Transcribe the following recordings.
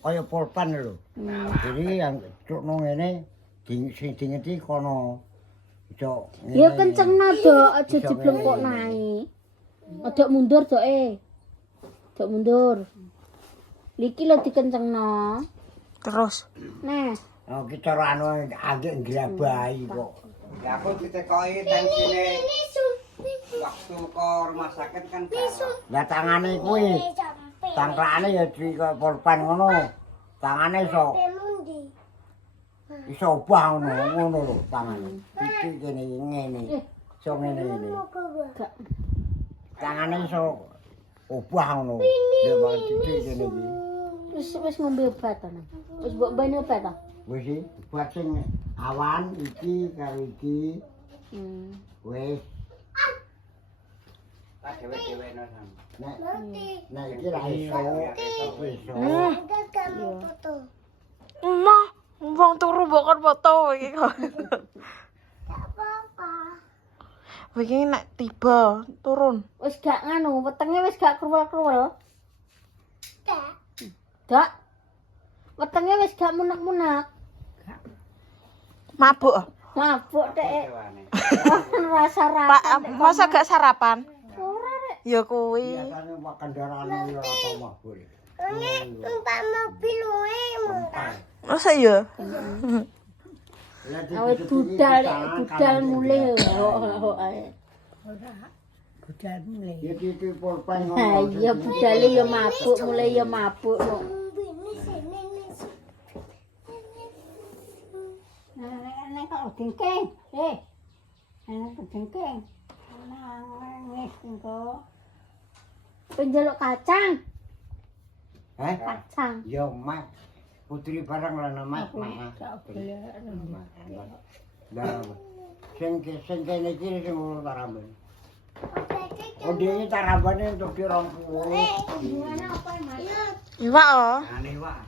kaya pulpen lho. Jadi yang cukno ngene sing dingeti kono. Iso ngene. Ya kencengno, Dok, aja diblengkok nae. Aja mundur, Dok. Dok mundur. Iki lho dikencengno. Terus. Nah. Oh, kita ora anu agek nglabahi kok. Ya aku ditekoki tensine. Waktu ke rumah sakit kan Lah tangane kuwi. Tangklane ya di pulpen ngono. Tangane iso obah ngono lho tangane. Iki kene ngene. Iso ngene. Tangane iso obah ngono. Ya bang iki kene iki. Wis ngombe obat ana. Wis mbok mbani obat ta? Wis iki buat sing awan iki karo iki. Wis. tak dhewe-dhewe no sam. Nah iki ra iso. Mah, wong turu mbok kon foto iki kok. Iki nek tiba turun. Wis gak nganu, wetenge wis gak kruwel-kruwel. Dak. Wetenge wis gak munek-munek. Mabuk. Mabuk tek. Rasa Pak, masa gak sarapan? ora rek. Ya kuwi. Biasane mak kendaraan ya ora tau mabur. Numpak mobil wae muntah. Masa ya? Awet budal mulih kok ae. Ya iki pulpen Ha ngono. iya budale ya mabuk, mulai ya mabuk kok. Nek kok dengking. Nek dengking. Nangis engko. Penjeluk kacang. Kacang. Ya mak putri barang lah nama mak. Lah sing kene iki sing ngono taramben. Oh dhewe tarambane untuk di 20. Gimana apa, Mas? Iwak oh. Aneh wak.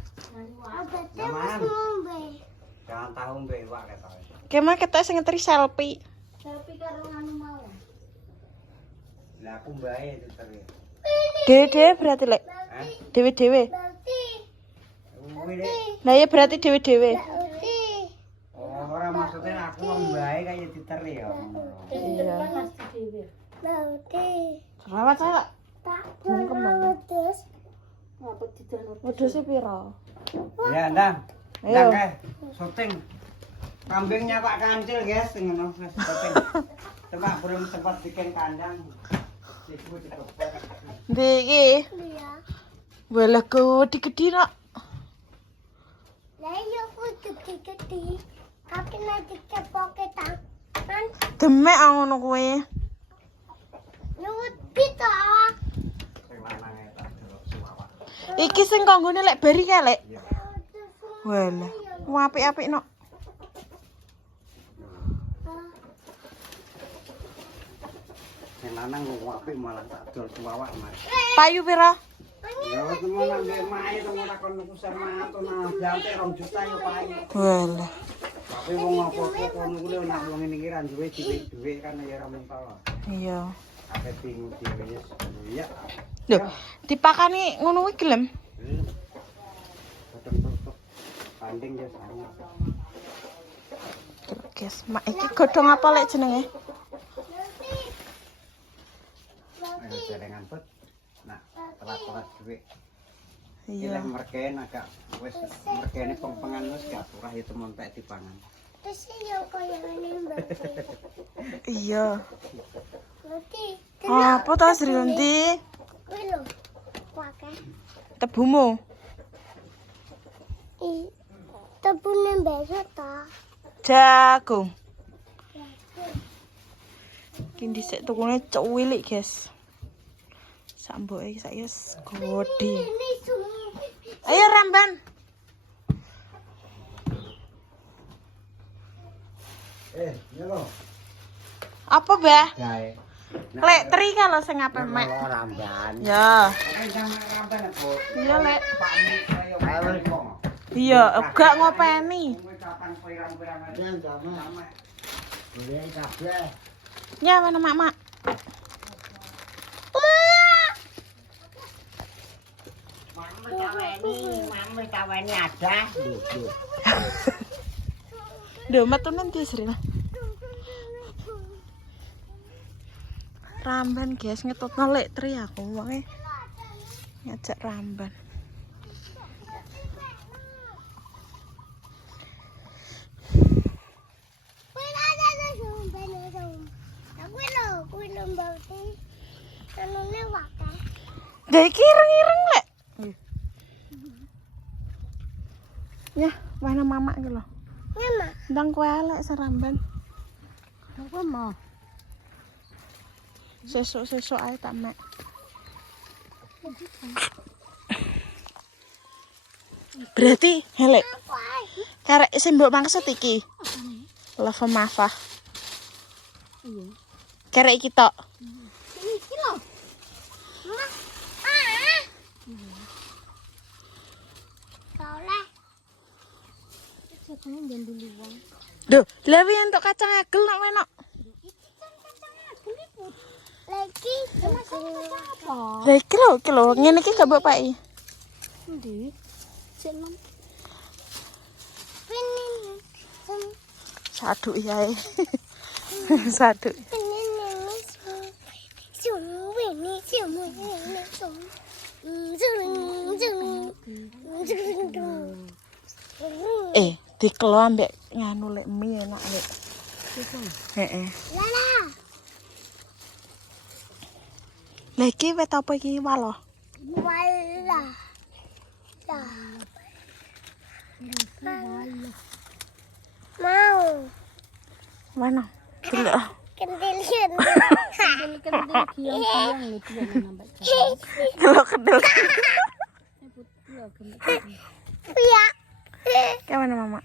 Jangan tahu mbek wak ketoke. Kemah ketok sing ngetri selfie. Selfie karo anu mau. Lah aku mbae diteri. Dewe-dewe berarti lek. Dewe-dewe. Lah ya berarti dewe-dewe. Oh, ora maksudnya aku mbae kaya diteri ya. Iya. Pasti dhewe. Rawat saya. Ngapa didono? Wedhuse pira? Ya, Ndang. Ayo. Ndang syuting. Kambingnya Pak Kancil, guys, ngono wis syuting. Coba belum sempat bikin kandang. Iku dikepet. Ndi iki? Walah gede-gede nak. Lah yo gede-gede. Tapi nanti kepoke tangan. Demek ngono kuwi. Nyuwut pita. Sing lanang tak delok suwawak. Iki sing kanggone lek beri kae lek. Walah, apik-apik nok. Sing lanang kok apik malah tak dol suwawak, Mas. Payu pira? Ya temenan mbek mae temen takon nuku sama atau jante 2 juta yo payu. Walah. Tapi wong apa-apa kono kuwi nek wong ngene iki ra duwe duwe kan ya ora mentol. Iya. Ate bingung dhewe wis. Iya. Lho, dipakani ngono kuwi gelem. Tutup tanding ya sama. Guys, mak iki godhong apa lek jenenge? Ayo jarengan put. Nah, telat-telat duwe. Iya. Iki merken agak wis merkene pengpengan wis gak turah ya temen tek dipangan. Terus yo koyo ngene mbak. Iya. Nanti Apa ta Sri Lunti? kuwi lho. Pakai Tebumu. tebune besok ta. Jagung. Iki dhisik tukune cuwilik, guys. Sak mboke saiki wis gede. Ini sungai. Ayo Ramban. Ya lho. Apa, Mbah? Gae. Lek tri kalau sing ape mek. Ramban. Ya. Iya, Lek. Iya, gak ngopeni. Yang sama. Boleh kabeh. Ya, mana mak-mak. Mami taweni ada. Duh, metu nanti Sri. Ramban guys, ngetut nolek tri aku wonge. Ngajak ramban. Dari ireng-ireng lek. Ya, mana mama iki lho. Mama. Ndang kowe elek seramban. Aku mau. Sesuk-sesuk ae tak mek. Berarti elek. Karek sing mbok maksud iki. Lava mava. Iya. Karek iki tok. Iki lho. Soleh. Jadinya jangan dulu wong. Duh, lewi entuk kacang agel nak wenok. Lagi Apa? Lah iki lho, ngene iki gak mbok paki. Ndi? Cek nom. Saduk yae. Saduk. Dikelo ambek nganu lek mie enak lek. Heeh. Lah iki wet apa iki walo? Mau Mana? Delok. kendilian. Kendil giang-giang lho dia nambah. Delok kedel. Iya. Kayak mana mama?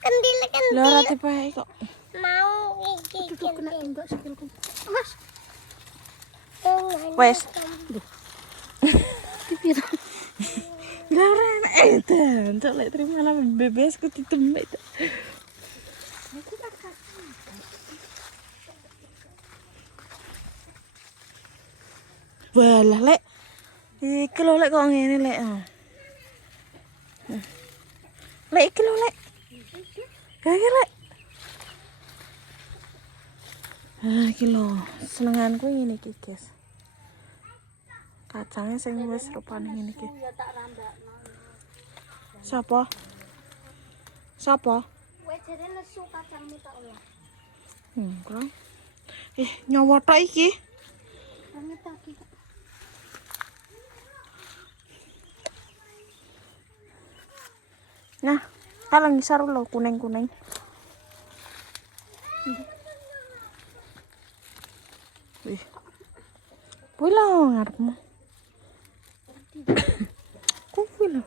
Kendil. Lah ora dipae kok. Mau gigi Itu kena tembak sikilku. Wes. Pipir. Lah ora entuk lek terima lah bebesku ditembak. Walah lek. Iki lho lek kok ngene lek. Lek iki lho lek. Kayak lek. Iki lho, senenganku ngene iki, guys. Kacangnya sing wis rupane ngene iki. Sapa? Sapa? Kowe jare nesu kacangmu tak olah. Kurang. Nyawa tok iki. Banget tak iki. Nah, kalau ngisar lho kuning-kuning. Wih. Kuwi lho ngarepmu. Kuwi lho.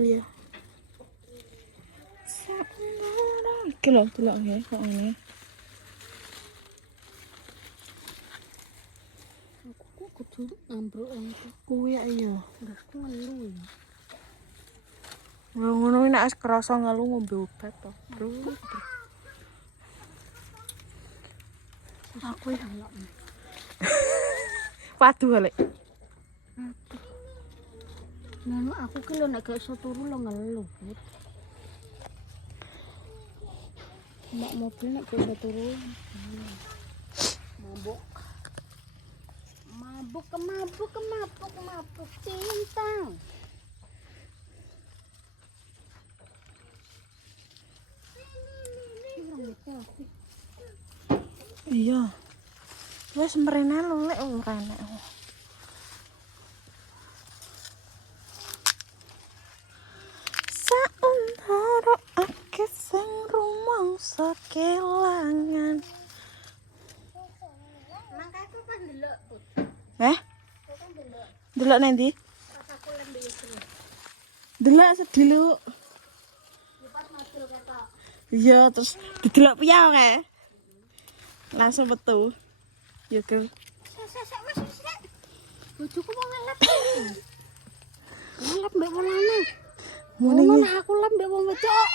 Iya. Iki lho, delok nggih kok ngene. Aku kudu ambruk engko. Kuwi ayo. Ndasku ngelu. Ngono nek wis krasa ngelu ngombe obat to. Bro. Aku ya. Waduh lek. Ngono aku ki lho nek gak iso turu lho ngelu. Mak mobil nek gak iso turu. Mabuk. Mabuk cinta. Iya. Wes mrene lho lek ora enek. Sauntara akeh sing rumangsa kelangan. Mangkaku pas ndelok, Put. Delok nang ndi? Rasaku lembe iki. Delok sedih lu. Pas mobil ketok. Iya, terus didelok piye kae? Langsung metu. Ya, Gel. Wes. Bojoku mau ngelap. Ngelap mbek wong lanang. Ngono aku lem mbek wong wedok.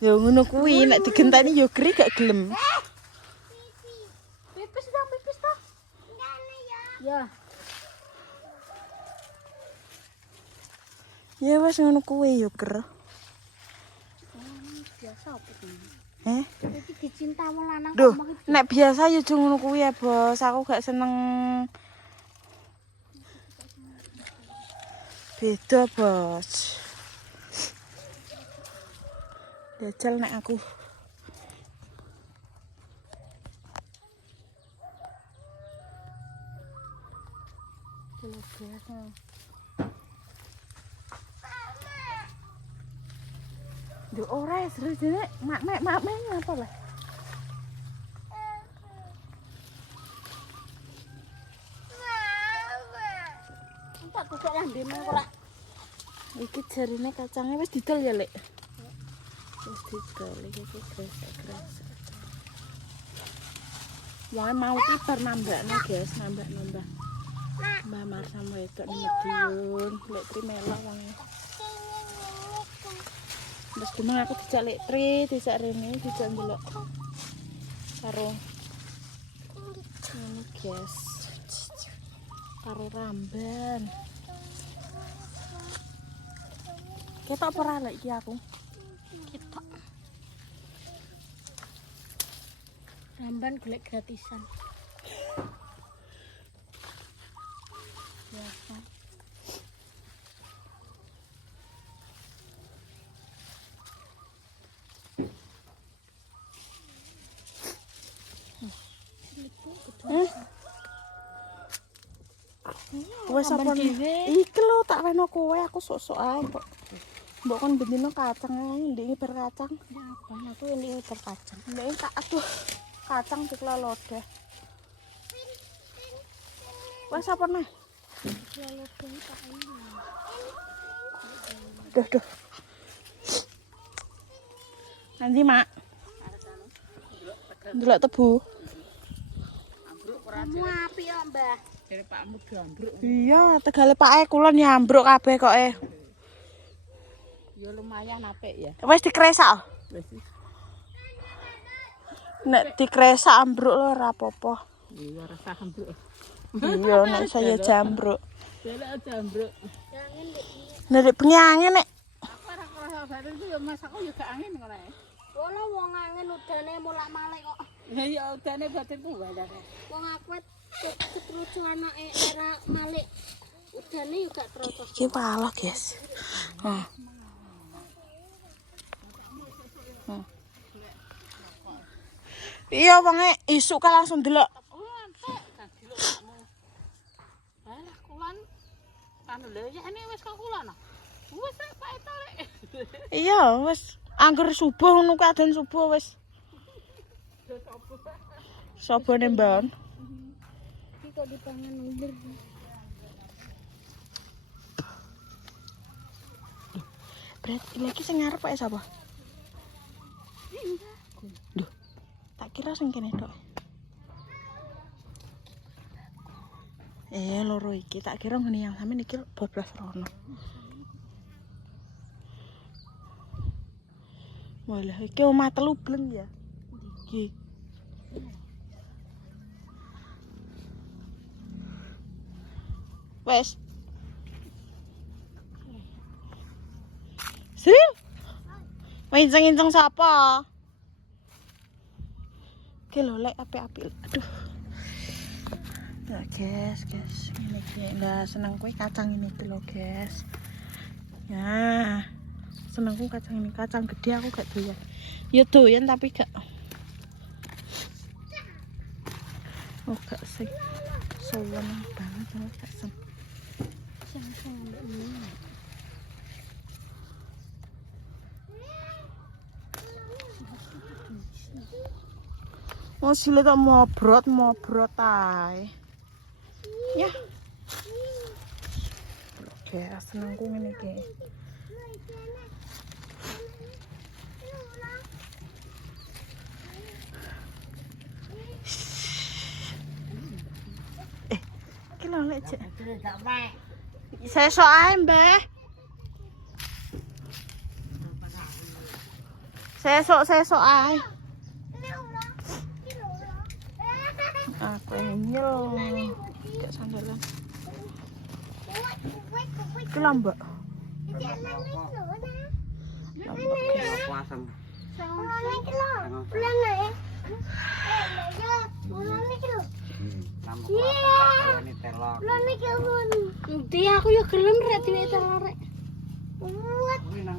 Ya ngono kuwi, nek digenteni ya geri gak gelem. Pipis ta? Ya. Ya wes ngono kuwi yo ger. Biasa apa iki? Iki dicinta wong lanang Duh, ngomong iki. nek biasa yo aja ngono kuwi ya, Bos. Aku gak seneng. Beda, Bos. Jajal nek aku. Duh, ora seru jane. Mak ngapa lah? Tak kok lambene ora. Iki jarine kacangnya wis didol ya, Lek. Wis didol iki gresek-gresek. Ya mau ki bar nambahne, guys, nambah. Mbak Marsam wedok ning Madiun, Lek Tri melok wong. Terus gimana aku dijak Lek Tri, dijak Rene, dijak ndelok karo ini, guys. Karo Ramban. Ketok apa ora lek iki aku? Ketok. Ramban golek gratisan. Biasa. Wes apa iki lho tak reno kowe aku sok-sok ae kok. Mbok kon bendino kacang ae ndek ber kacang. Ya apa aku ini terkacang. Ndek tak aduh kacang diklolodeh. Wes apa neh? Duh. Nanti, Mak. Delok tebu. Kamu api ya, Mbah? Iya, tegale pake kula nyambruk kabeh kok e. Ya lumayan apik ya. Wes dikresak. Nek dikresak ambruk lho ora apa-apa. Iya rasa ambruk. Iya, nek saya jambruk. Delok jambruk. Nek bengi angin nek. Aku ora kerasa bareng ku ya Mas aku ya gak angin ngono ae. Ono wong angin udane mulak-malik kok. Ya udane badanku wae. Wong aku terus anake era malik. Udane yo gak terus. Iki walah, guys. Iya, wonge isuk ka langsung delok. Kulan anu lho ya ini wis kok kulan. Wis tak etolek. Iya, wis angger subuh ngono ku adzan subuh wis. Sopo nembon? Iki kok dipangan ulir. Berarti lagi sing ngarep ae sapa? Duh. Tak kira sing kene tok. Loro iki tak kira ngene yang sampe iki 12 rono. Walah, iki omah telu bleng ya. Iki. Wes. Serius? Nginceng-nginceng sapa? Oke lho, lek apik-apik. Aduh. Ya, guys. Ini iki. Lah seneng kuwi kacang ini iki lho, guys. Ya. Senengku kacang ini, kacang gede aku gak doyan. Ya doyan tapi gak. Oh, gak sing sowan banget aku gak sen. Oh, sile tak mobrot ae. Ya. Oke, senengku ngene iki. Iki lho lek cek. Sesuk ae, Mbah. Sesuk ae. Aku nyel. Gak sandalan. Iki lho, Mbak. Puasem. Ulane iki lho. Ulane. Ulane iki lho. Nambah puasem ini telok. Ulane iki pun. Nanti aku yo gelem rek dhewe telur rek. Muat. Kuwi nang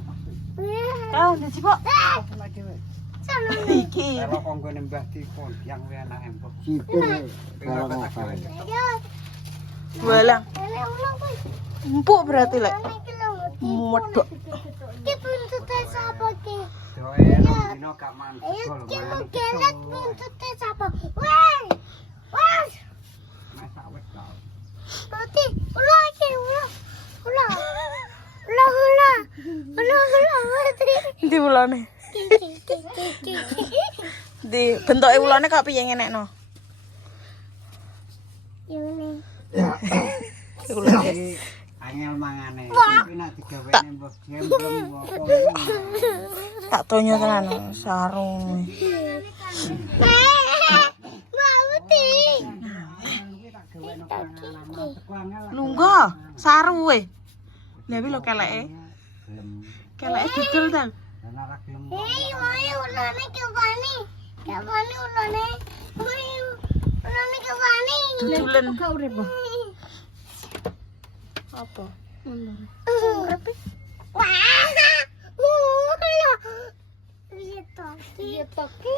Kau udah sih, Pok? lagi weh. Iki. Telok kok nggone Mbah Dikon yang kuwi anak empuk. Sipir kalau ngapa. Walang. Ele ulang kuwi. Empuk berarti, Lek. Ulane iki lho. Medok. Iki buntute sapa ki? Doe dino gak mantuk Ayo lho. ki mau gelet buntute sapa? Weh. Wah. Masak wis tau. Nanti ulah iki ulah. Ulah. Ulah ulah. Ulah ulah. Di ulane. Di bentuke ulane kok piye ngenekno? Ini. Ulane. Iki angel mangane. Iki nek digawene mbok gemblem apa iki. Tak tonyo tenan sarung. Mauti. Iki tak gawene panganan teko angel. Lungguh, saru we. Lah wi lho keleke. Gelem. Keleke didol ta. Lan ora gelem. Hei, woi ulane kepani. Kepani ulane. Woi. Ulane kepani. Dudulen. Gak urip, Mbak. Apa? Wah. Ulah. Iya toki.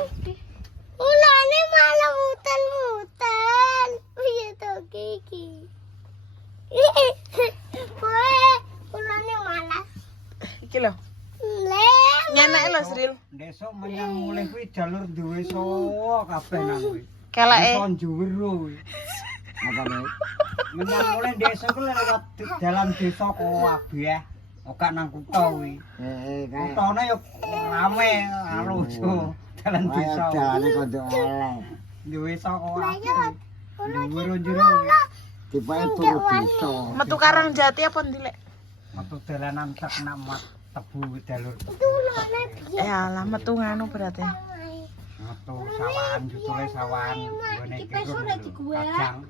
Ulane malah mutan-mutan. Iya toki iki. Woi, ulane malah. Iki lho. Le. Nyeneke lho, Sril. Besok menyang mulih kuwi jalur duwe sowo kabeh nang kuwi. Keleke. Son juru kuwi. Apa nih? Menyang mulih desa kuwi lewat dalan desa kok kabeh. Ora nang kutha kuwi. Kayak Kutane yo rame karo dalan desa. jalan kondo elek. Duwe saka Lanjut. juru juru. Tipe turu desa. Metu Karang Jati apa ndi, Lek? Metu dalanan tek nak mat tebu jalur. Itu ulane piye? Ya lah metu nganu berarti. Metu sawan jutule sawan ngene iki. Kacang.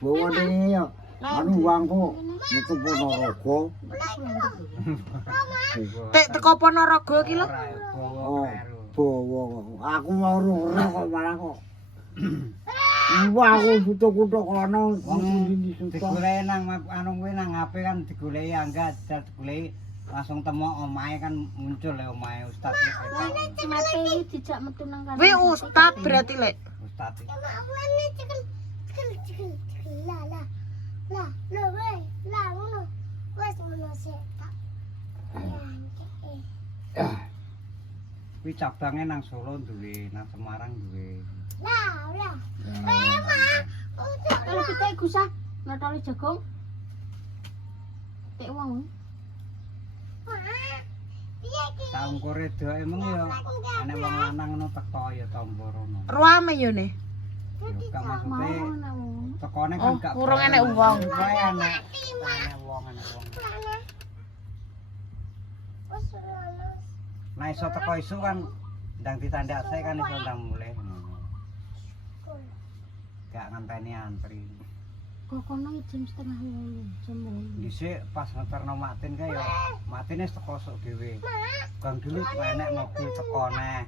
Bawa deh yo. Anu uangku. Itu Ponorogo. Tek teko Ponorogo iki lho. Ora Oh, bawa. bawa. Aku mau ora kok malah kok. Wah, aku butuh-butuh kono. Wong ndi suto. Digoleki nang anu kuwi nang HP kan digoleki angga dal digoleki langsung temok omahe kan muncul ya omahe Ustaz iki. Mate iki dijak metu nang kan. Wi ustad berarti, Lek. Ustaz iki. Ulane cekel. Cekel. Lah lah. Lah, lo weh. Lah ngono. Wes ngono setak. Kuwi cabange nang Solo duwe, nang Semarang duwe. Lah, lah. Ma. Kalau kita gusah ngatoli jagung. Tek wong. Piye ki? Saungkure doke mung ya ana wong lanang ngono teko ya tombo rono. Ruame yo ne. Ya gak maksude Mau nang wong. tekone kan Oh, gak kurang enek uang. Wae enek. Enek wong. Ulane. Wes ulane. Nah iso teko isu kan ndang ditandake kan iso ndang mulih. Gak ngenteni antri. Kok kono jam 7:30 jam 8. Dhisik pas ngeterno Matin kae ya Matine teko sok dhewe. Gang dulu enek mobil teko neh.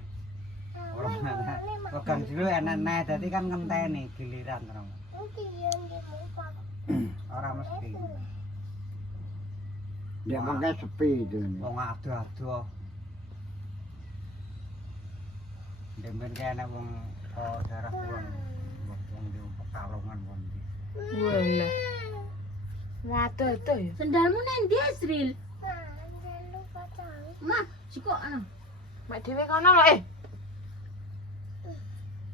Ora enek. Kok gang dulu enek neh dadi kan ngenteni giliran terus. Ora mesti. Dia pakai sepi itu. Wong ado-ado. Demben kae enek wong daerah kulon. Wong di Pekalongan wong. Wala. Waduh ya. Sendalmu nang ndi, Sril? Mah, sikok ana. Mak dhewe kono lho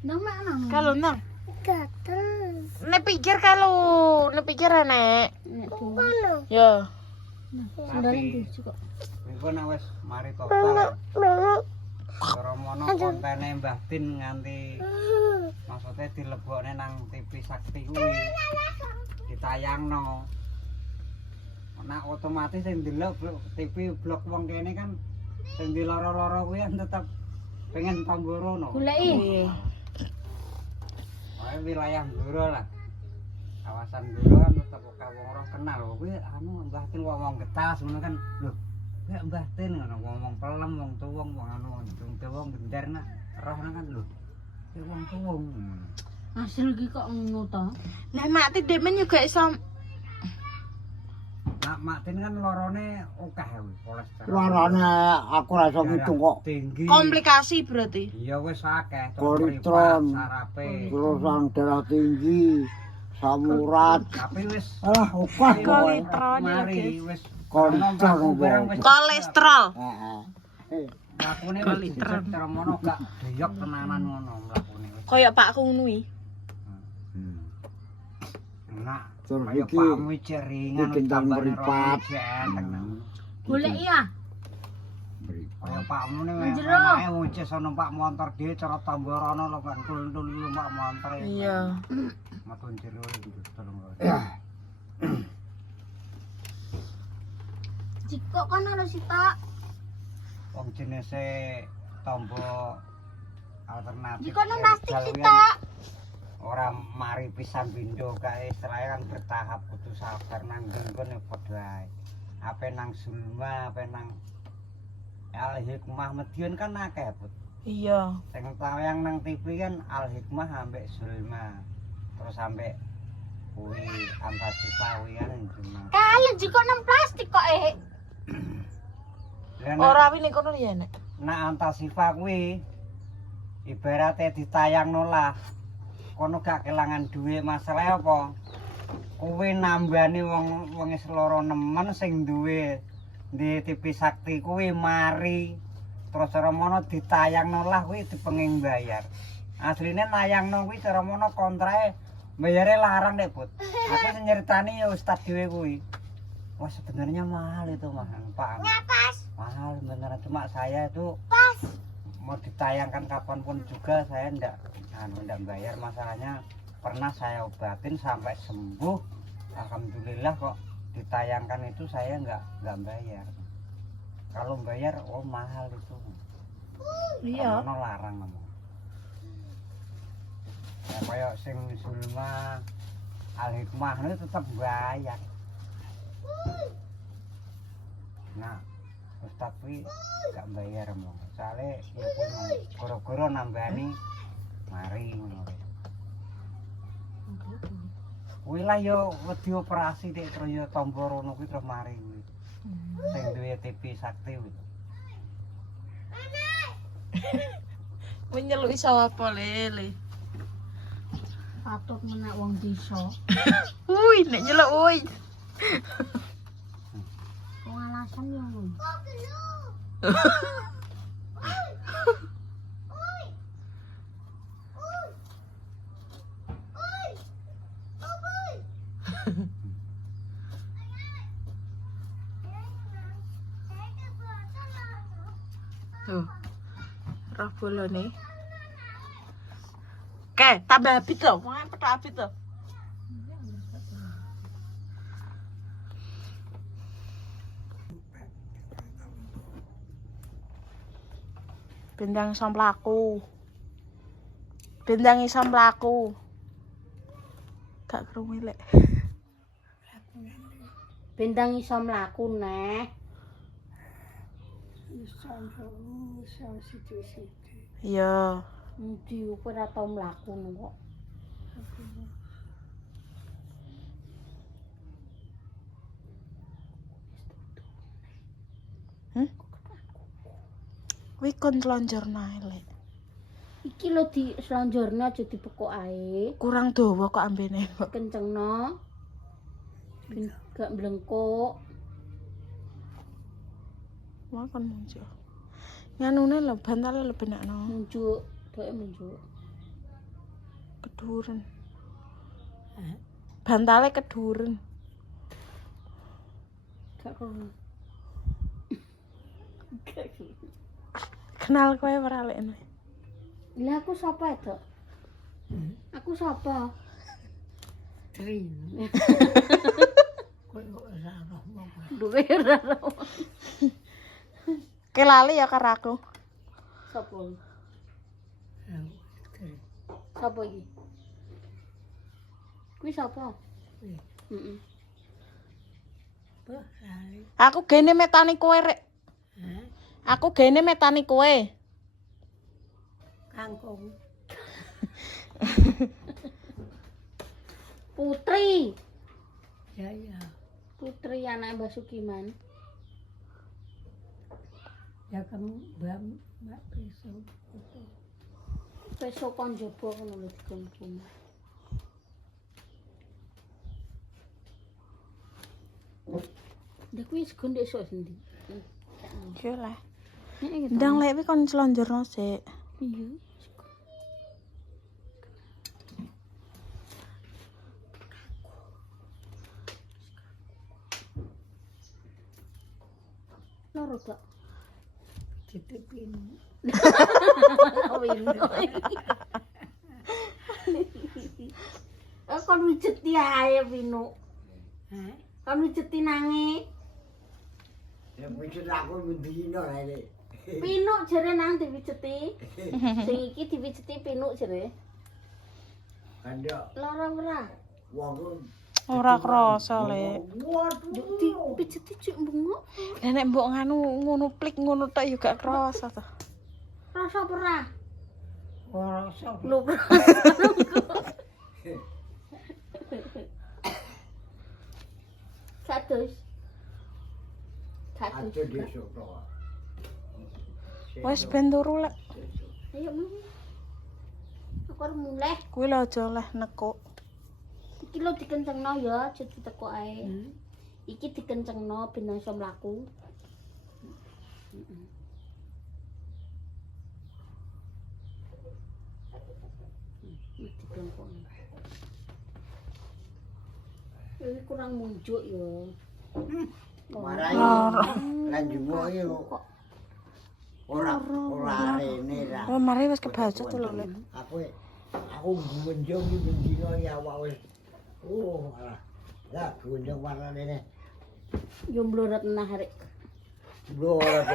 Nang mana? Kalau nang. Gatel. Nek pikir kalau nek pikir enek. Nek Kono. Ya. sendal ndi sikok. Iku nek wis mari total. Romono kontene Mbah Tin nganti maksudnya dilebokne nang TV Sakti kuwi. Ditayangno. Nah otomatis sing ndelok TV blok wong kene kan sing di loro-loro kuwi kan tetep pengen Tamborono. Goleki. Wae wilayah Goro lah. Kawasan Goro kan tetep teko wong roh kenal kuwi anu Mbah Tin wong getas ngono kan. Lho, kayak Mbah Tin ngono ngomong pelem wong tuwung wong anu wong gendar nak roh kan lho. Kayak wong tuwung. Hasil iki kok ngono to? Nek mak Tin demen juga iso. Nak Mak Tin kan lorone akeh kuwi kolesterol. Warane aku ra iso ngitung kok. Tinggi. Komplikasi berarti. Iya wis akeh Kolesterol. sarape. Terus darah tinggi, samurat. Tapi wis Akeh Kolesterol ya, mari wis Kolesterol. barang wis Kolesterol. Heeh. lakune Kolesterol. wis cara mono gak deyok tenanan ngono lakune wis. Kayak pakku ngono iki. Enak. Tur Kaya iki pakmu cek ringan iki ndang mripat. Golek iya. Kaya pakmu ne Njero. enake wis ana Pak motor dhewe cara tambarono lho kan kulun-kulun Pak motor. Iya. Matun jero iki tolong. Jiko kono lho Sita. Wong jenese tombo alternatif. Jiko nang plastik Jalur Sita. ora mari pisan pindho kae istilahnya kan bertahap kudu sabar nang nggon padha ae. Ape nang Zulma, ape nang Al Hikmah Medion kan akeh, Put. Iya. Sing tayang nang TV kan Al Hikmah ambek Zulma. Terus ambek kuwi Antasifa kuwi kan cuma. Kalian jiko nang plastik kok Ora wi ning kono ya nek. Nak Antasifa kuwi ibaratnya ditayangno lah. Kono gak kelangan duwe masalah apa? Kuwi nambani wong wis loro nemen sing duwe di TV Sakti kuwi mari terus cara mono ditayangno lah kuwi dipenging bayar. Asline nayangno kuwi cara mono kontrae bayare larang deh, Put. Aku sing nyeritani ya ustad dhewe kuwi. Wah, sebenarnya mahal itu mahal, Pak. Pas. Mahal beneran cuma saya itu Pas. mau ditayangkan kapanpun juga saya ndak bayar. Masalahnya pernah saya obatin sampai sembuh, alhamdulillah kok ditayangkan itu saya nggak bayar. Kalau bayar oh mahal itu. Iya. Karena larang ngomong. Ya kayak sing Zulma Al Hikmah itu tetap bayar. Nah, Ustaz kuwi gak bayar mong. Soale ya kuwi goro-goro nambani mari ngono. Kuwi lah yo wedi operasi dik terus yo tombo rono kuwi terus mari kuwi. Sing duwe TV Sakti kuwi. Kuwi nyeluki sapa lele. patut menak wong desa. Wuih, nek nyeluk wuih. Wong alasan yo ngono. Tuh. Roh bolone. Oke, tambah habis to. Wong petok habis to. Bintang iso mlaku. Bintang iso mlaku. Gak krungu lek. Bintang iso mlaku neh. Iya. Endi kowe ora tau mlaku kok. Kuwi kon tlonjorno ae lek. Iki lho di slonjorno aja dipekok ae. Kurang dawa kok ambene. Kencengno. Ben gak mlengkuk. Wah kon muncul. Nganune lho bantale lho benakno. Munjuk, doke munjuk. Keduren. Bantale keduren. Gak kono. Kenal kowe ora lek. Lah aku sapa itu? Aku sapa? Trin. Duwe ora roh. Ke lali ya karo aku. Sapa? Sapa iki? Kuwi sapa? Heeh. Aku gene metani kowe rek. Aku gene metani kowe. Kangkung. Putri. Ya. Putri anak Mbak Sukiman. Ya kamu Mbak besok. Besok kon jopo ngono lho dikon. Dek wis gondek esuk sendi. Yo lah. Ndang lek kon slonjorno sik. Iya. Loro kok. Ditipin. Kon wijeti ae Pino. Hah? Kon wijeti nange. Ya pijet aku mendino ae. Pino jere nang diwijeti. Sing iki diwijeti Pino jere. Kan yo Loro ora? wong Ora krasa lek. waduh Pijeti cuk bengok. Lah nek mbok nganu ngono plik ngono tok yo gak krasa to. Rasa apa ora? ora sok Lho. Kados. aja desuk to. Wis ben turu lek. Ayo mulai. Aku arep mulai. Kuwi lho aja leh nekuk. Iki lho dikencengno ya, aja ditekuk ae. Iki dikencengno ben iso mlaku. Ini kurang munjuk ya. Marai lan jumuk iki ora rene ra. Oh, mari wis kebacut lho lek. Aku gunjung iki bendino ya awak wis. Alah. Ya gunjung warnane ne. Yo mblorot nah rek. Blorot.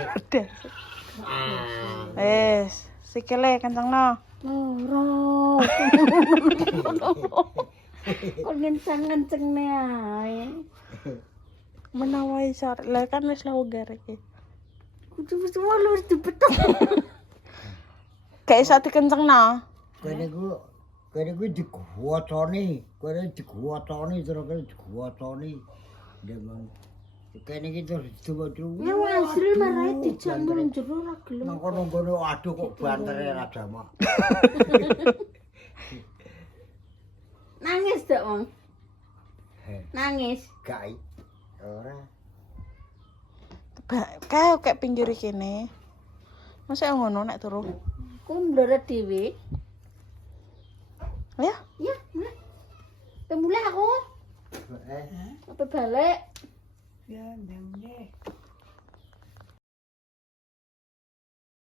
Wis, sikile kencengno. Loro. Kon kenceng-kencengne ae. Menawa iso lek kan wis longgar iki. Kudu wis wis dibetok. Gak iso dikencengno. Kene ku diguwoconi, kene diguwoconi terus kene diguwoconi. Demang kene iki terus dicoba-coba. Ya asli marai dijamur njero ora gelem. Nang kono-kono aduh kok bantere ra jamak. Nangis dak wong. Nangis. Gak ora. Kayak pinggir kene. Masa ngono nek turu? Ku mblorot dhewe. Ya, Ya, mulai. Mulai aku. Apa balik? Ya, ndang deh.